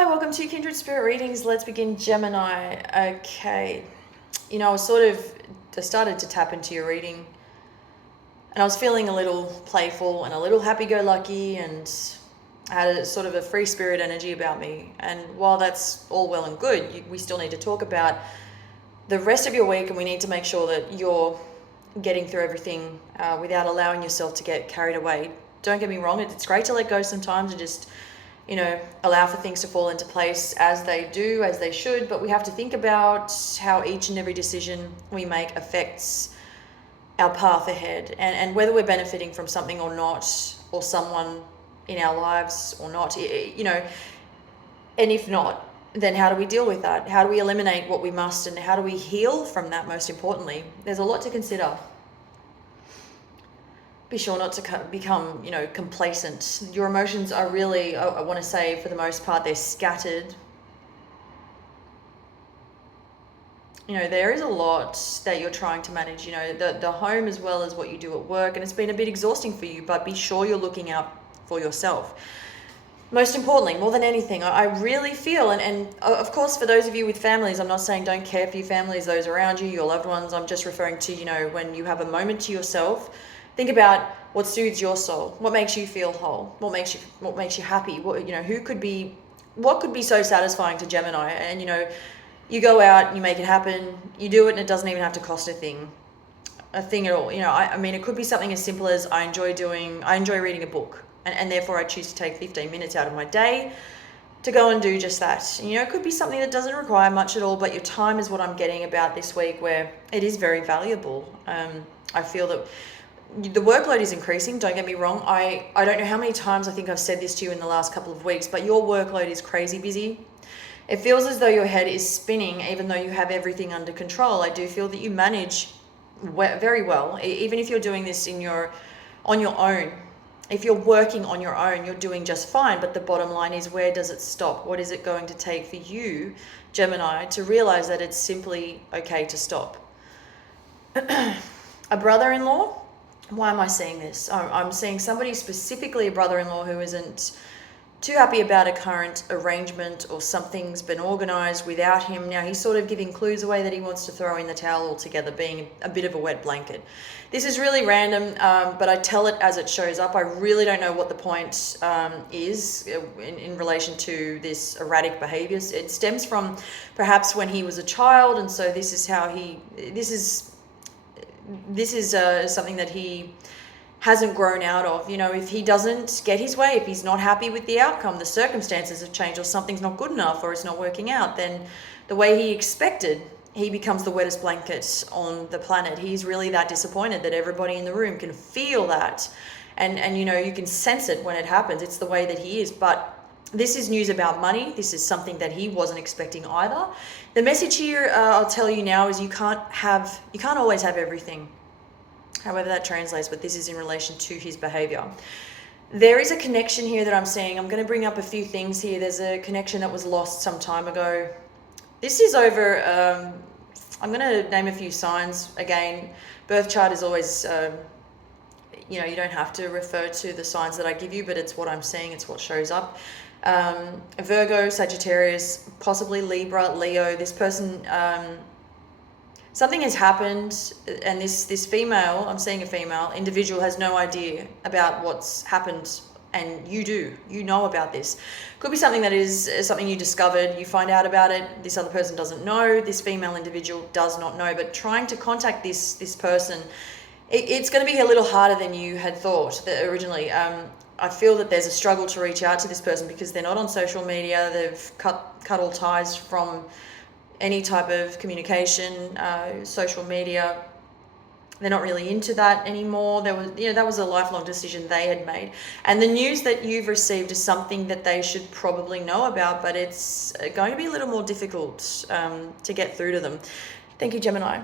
Hi, welcome to Kindred Spirit Readings. Let's begin, Gemini. Okay. I started to tap into your reading and I was feeling a little playful and a little happy-go-lucky, and I had a sort of a free spirit energy about me. And while that's all well and good, we still need to talk about the rest of your week, and we need to make sure that you're getting through everything without allowing yourself to get carried away. Don't get me wrong, it's great to let go sometimes and just allow for things to fall into place as they do, as they should, but we have to think about how each and every decision we make affects our path ahead, and whether we're benefiting from something or not, or someone in our lives or not, and if not, then how do we deal with that? How do we eliminate what we must, and how do we heal from that? Most importantly, there's a lot to consider. Be sure not to become, complacent. Your emotions are really, I want to say, for the most part, they're scattered. There is a lot that you're trying to manage, the home as well as what you do at work, and it's been a bit exhausting for you, but be sure you're looking out for yourself. Most importantly, more than anything, I really feel, and of course, for those of you with families, I'm not saying don't care for your families, those around you, your loved ones. I'm just referring to, when you have a moment to yourself, think about what soothes your soul, what makes you feel whole, what makes you happy, what could be so satisfying to Gemini. And you go out, you make it happen, you do it, and it doesn't even have to cost a thing at all. I mean, it could be something as simple as I enjoy reading a book, and therefore I choose to take 15 minutes out of my day to go and do just that. It could be something that doesn't require much at all, but your time is what I'm getting about this week, where it is very valuable. I feel that the workload is increasing, don't get me wrong. I don't know how many times I think I've said this to you in the last couple of weeks, but your workload is crazy busy. It feels as though your head is spinning, even though you have everything under control. I do feel that you manage very well, even if you're doing this on your own. If you're working on your own, you're doing just fine. But the bottom line is, where does it stop? What is it going to take for you, Gemini, to realize that it's simply okay to stop? A brother-in-law? Why am I seeing this? I'm seeing somebody, specifically a brother-in-law, who isn't too happy about a current arrangement, or something's been organized without him. Now he's sort of giving clues away that he wants to throw in the towel altogether, being a bit of a wet blanket. This is really random, but I tell it as it shows up. I really don't know what the point is in relation to this erratic behavior. It stems from perhaps when he was a child, and so this is something that he hasn't grown out of. If he doesn't get his way, if he's not happy with the outcome, the circumstances have changed, or something's not good enough, or it's not working out, then the way he expected, he becomes the wettest blanket on the planet. He's really that disappointed that everybody in the room can feel that. And you can sense it when it happens. It's the way that he is. But this is news about money. This is something that he wasn't expecting either. The message here, I'll tell you now, is you can't always have everything, however that translates, but this is in relation to his behavior. There is a connection here that I'm seeing. I'm going to bring up a few things here. There's a connection that was lost some time ago. This is over, I'm going to name a few signs. Again, birth chart is always, you don't have to refer to the signs that I give you, but it's what I'm seeing, it's what shows up. Virgo, Sagittarius, possibly Libra, Leo. This person, something has happened, and this female, I'm seeing a female individual, has no idea about what's happened, and you do. You know about this. Could be something that is something you discovered, you find out about it, this other person doesn't know, this female individual does not know, but trying to contact this person, it's going to be a little harder than you had thought originally. I feel that there's a struggle to reach out to this person because they're not on social media. They've cut all ties from any type of communication, social media. They're not really into that anymore. That was a lifelong decision they had made. And the news that you've received is something that they should probably know about, but it's going to be a little more difficult to get through to them. Thank you, Gemini.